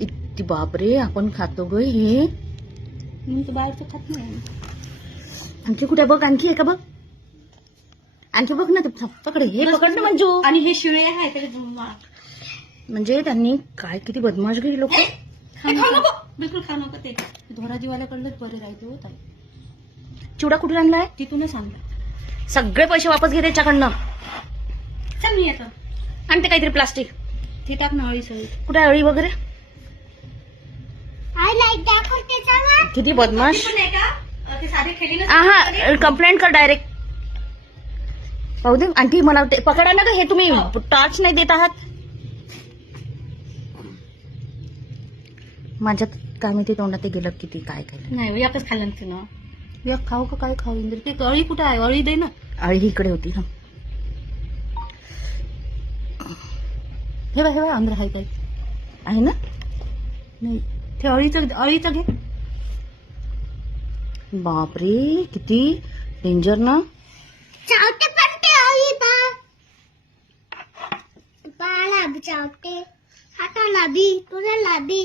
इतकी बापरे, आपण खातो ग हे. मी तर बाहेरचं खात नाही. आणखी कुठे बघ, आणखी आहे का बघ, आणखी बघ ना. ते पकड, हे पकड ना मंजू. आणि हे शिळे आहे त्याला म्हणजे त्यांनी काय किती बदमाश गेली लोक. खाऊ नको, बिलकुल खाऊ नको. ते धोराजीवाल्याकडलंच बरे राहते हो ताई. चिवडा कुठे आणलाय? तिथूनच आणला. सगळे पैसे वापस घे त्याच्याकडनं. चल मी येतो. आणि ते काहीतरी प्लास्टिक ते टाक ना अळी सळी. कुठे, अळी वगैरे. किती बदमाश. ते साधे खेळी हा, कंप्लेंट कर डायरेक्ट. पाहू दे. आणखी मला ते पकडा ना ग, हे तुम्ही टॉर्च नाही देत आहात. माझ्यात काय माहिती तोंडात ते गेलं किती काय काय. नाही एकच खाल्लं ते ना. एक खाऊ का काय खाऊ इंद्र. ते अळी कुठे आहे? अळी दे ना. अळी इकडे होती ना. हे बघ, हे बघ अंदर आहे काही आहे ना. नाही. ते अळीचं घे. बापरे, किती डेंजर ना. चावते पण ते अळी बा. बाळा चावते. हाता लाभी तुला लाभी.